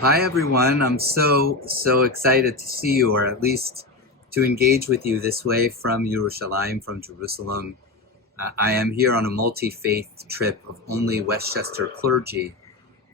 Hi, everyone. I'm so excited to see you, or at least to engage with you this way from Yerushalayim, from Jerusalem. I am here on a multi-faith trip of only Westchester clergy,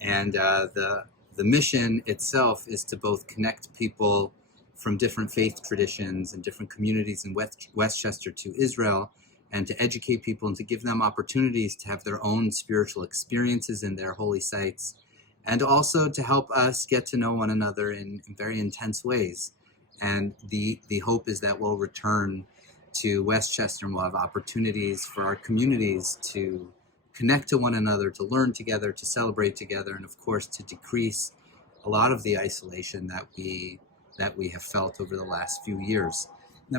and the mission itself is to both connect people from different faith traditions and different communities in Westchester to Israel, and to educate people and to give them opportunities to have their own spiritual experiences in their holy sites, and also to help us get to know one another in very intense ways. And the hope is that we'll return to Westchester and we'll have opportunities for our communities to connect to one another, to learn together, to celebrate together, and of course to decrease a lot of the isolation that we have felt over the last few years.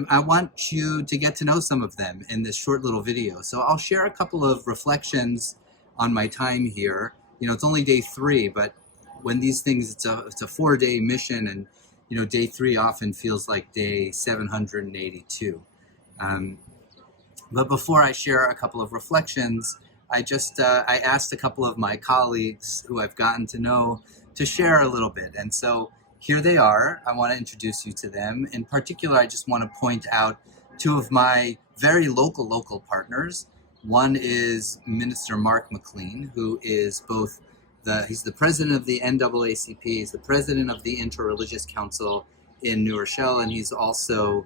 I want you to get to know some of them in this short little video. So I'll share a couple of reflections on my time here. It's only day 3, but when these things, it's a 4-day mission, and day 3 often feels like day 782. But before I share a couple of reflections, I asked a couple of my colleagues who I've gotten to know to share a little bit, and so here they are. I want to introduce you to them. In particular, I just want to point out 2 of my very local partners. One is Minister Mark McLean, who is he's the president of the NAACP, he's the president of the Interreligious Council in New Rochelle, and he's also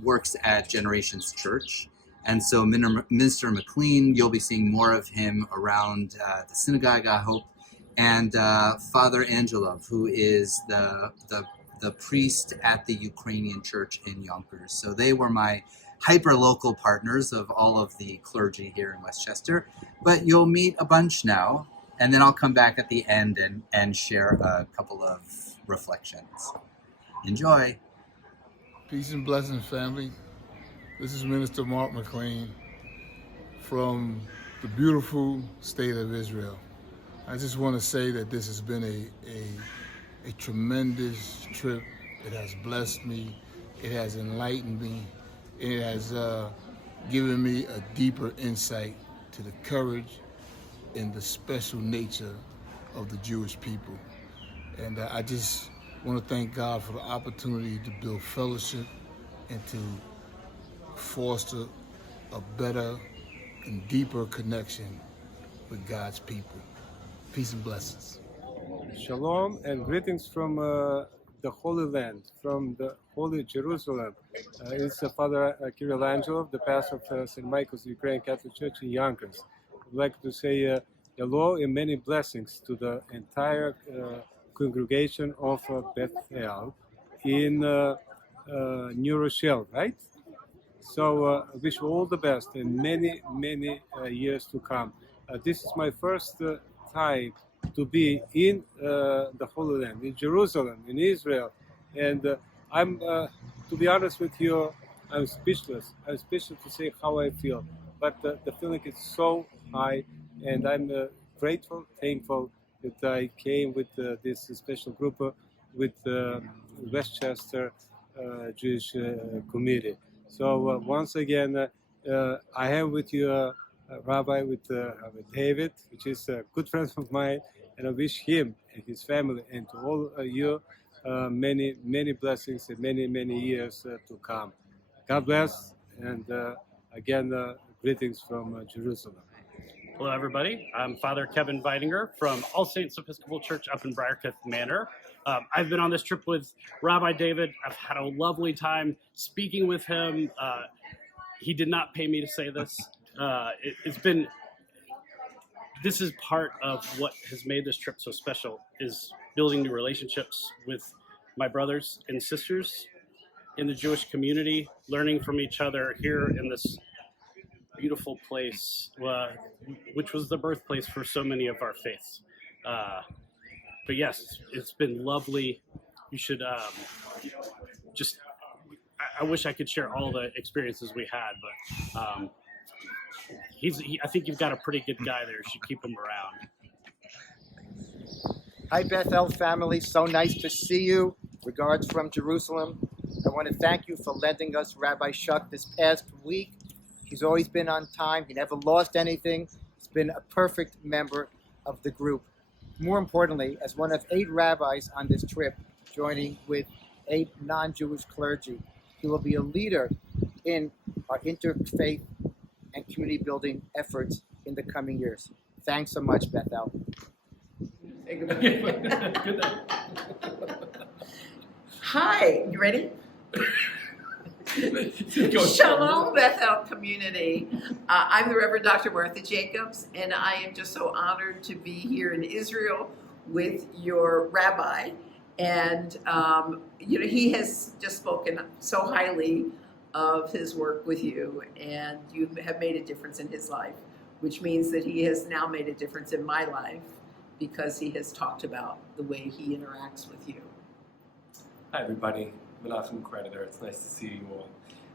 works at Generations Church. And so Minister McLean, you'll be seeing more of him around the synagogue, I hope. And Father Angelov, who is the priest at the Ukrainian church in Yonkers. So they were my hyper-local partners of all of the clergy here in Westchester. But you'll meet a bunch now, and then I'll come back at the end and share a couple of reflections. Enjoy. Peace and blessings, family. This is Minister Mark McLean from the beautiful state of Israel. I just want to say that this has been a tremendous trip. It has blessed me. It has enlightened me. It has given me a deeper insight to the courage and the special nature of the Jewish people. And I just want to thank God for the opportunity to build fellowship and to foster a better and deeper connection with God's people. Peace and blessings. Shalom and greetings from the Holy Land, from the Holy Jerusalem. It's Father Kirill Angelov, the pastor of St. Michael's Ukrainian Catholic Church in Yonkers. I'd like to say hello and many blessings to the entire congregation of Bethel in New Rochelle, right? So I wish you all the best and many years to come. This is my first time to be in the Holy Land, in Jerusalem, in Israel. And I'm, to be honest with you, I'm speechless. I'm speechless to say how I feel. But the feeling is so high, and I'm grateful, thankful that I came with this special group with Westchester Jewish Committee. So once again, I have with you Rabbi with David, which is a good friend of mine, and I wish him and his family and to all you many blessings and many years to come. God bless, and again, greetings from Jerusalem. Hello, everybody. I'm Father Kevin Weidinger from All Saints Episcopal Church up in Briarcliff Manor. I've been on this trip with Rabbi David. I've had a lovely time speaking with him. He did not pay me to say this. This is part of what has made this trip so special, is building new relationships with my brothers and sisters in the Jewish community, learning from each other here in this beautiful place, which was the birthplace for so many of our faiths. But yes, it's been lovely. You should I wish I could share all the experiences we had, but I think you've got a pretty good guy there. You should keep him around. Hi, Bethel family. So nice to see you. Regards from Jerusalem. I want to thank you for lending us Rabbi Shuck this past week. He's always been on time. He never lost anything. He's been a perfect member of the group. more importantly, as one of 8 rabbis on this trip, joining with 8 non-Jewish clergy, he will be a leader in our interfaith and community building efforts in the coming years. Thanks so much, Bethel. Good night. Hi, you ready? Shalom, Bethel community. I'm the Reverend Dr. Martha Jacobs, and I am just so honored to be here in Israel with your rabbi. And, he has just spoken so highly of his work with you, and you have made a difference in his life, which means that he has now made a difference in my life because he has talked about the way he interacts with you. Hi everybody, Menachem Creditor. It's nice to see you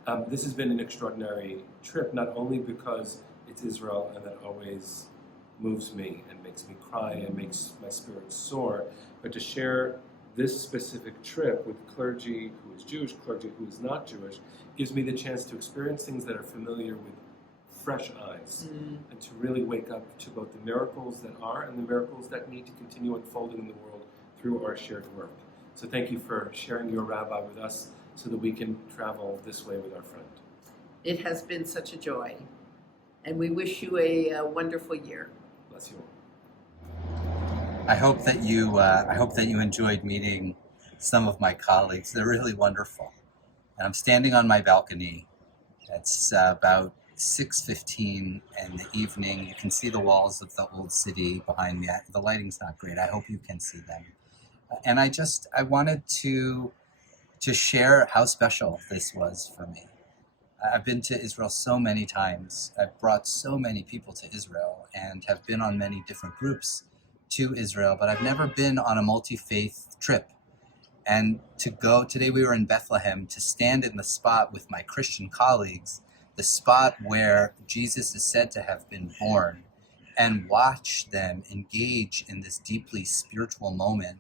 all. This has been an extraordinary trip, not only because it's Israel and that always moves me and makes me cry and makes my spirit soar, but to share this specific trip with clergy who is Jewish, clergy who is not Jewish, gives me the chance to experience things that are familiar with fresh eyes and to really wake up to both the miracles that are and the miracles that need to continue unfolding in the world through our shared work. So thank you for sharing your rabbi with us so that we can travel this way with our friend. It has been such a joy, and we wish you a wonderful year. Bless you all. I hope that you enjoyed meeting some of my colleagues. They're really wonderful. And I'm standing on my balcony. It's about 6:15 in the evening. You can see the walls of the old city behind me. The lighting's not great. I hope you can see them. And I wanted to share how special this was for me. I've been to Israel so many times. I've brought so many people to Israel and have been on many different groups to Israel, but I've never been on a multi-faith trip. And to go, today we were in Bethlehem, to stand in the spot with my Christian colleagues, the spot where Jesus is said to have been born, and watch them engage in this deeply spiritual moment,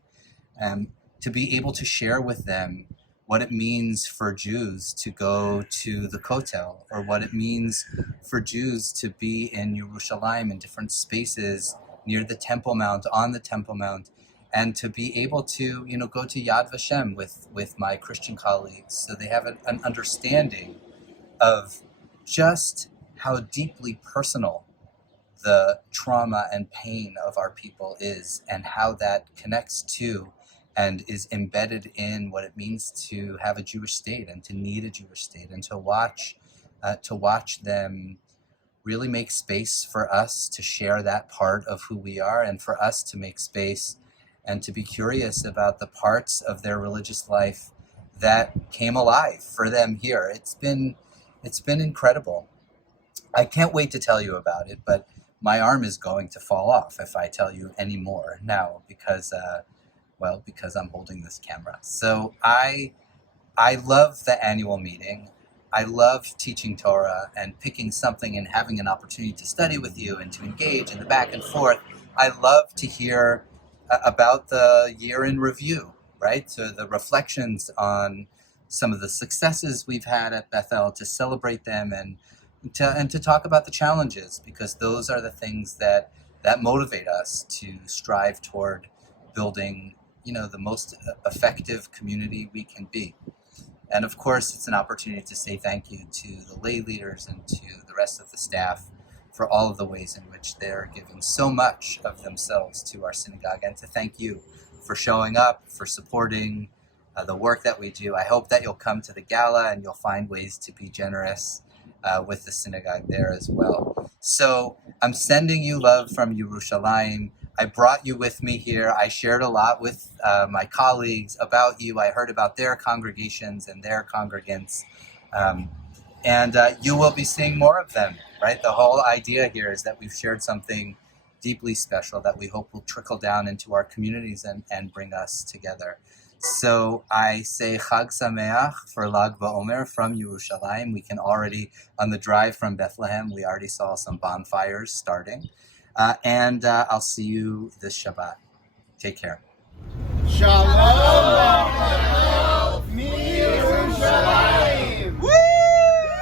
to be able to share with them what it means for Jews to go to the Kotel, or what it means for Jews to be in Yerushalayim in different spaces near the Temple Mount, on the Temple Mount, and to be able to, go to Yad Vashem with my Christian colleagues, so they have an understanding of just how deeply personal the trauma and pain of our people is, and how that connects to and is embedded in what it means to have a Jewish state and to need a Jewish state, and to watch them really make space for us to share that part of who we are, and for us to make space and to be curious about the parts of their religious life that came alive for them here. It's been incredible. I can't wait to tell you about it, but my arm is going to fall off if I tell you any more now, because I'm holding this camera. So I love the annual meeting. I love teaching Torah and picking something and having an opportunity to study with you and to engage in the back and forth. I love to hear about the year in review, right? So the reflections on some of the successes we've had at Bethel, to celebrate them and to talk about the challenges, because those are the things that motivate us to strive toward building, the most effective community we can be. And of course, it's an opportunity to say thank you to the lay leaders and to the rest of the staff for all of the ways in which they're giving so much of themselves to our synagogue, and to thank you for showing up, for supporting the work that we do. I hope that you'll come to the gala and you'll find ways to be generous with the synagogue there as well. So I'm sending you love from Yerushalayim. I brought you with me here. I shared a lot with my colleagues about you. I heard about their congregations and their congregants. And you will be seeing more of them, right? The whole idea here is that we've shared something deeply special that we hope will trickle down into our communities and bring us together. So I say Chag Sameach for Lag BaOmer from Yerushalayim. We can already, on the drive from Bethlehem, we already saw some bonfires starting. And I'll see you this Shabbat. Take care. Shalom.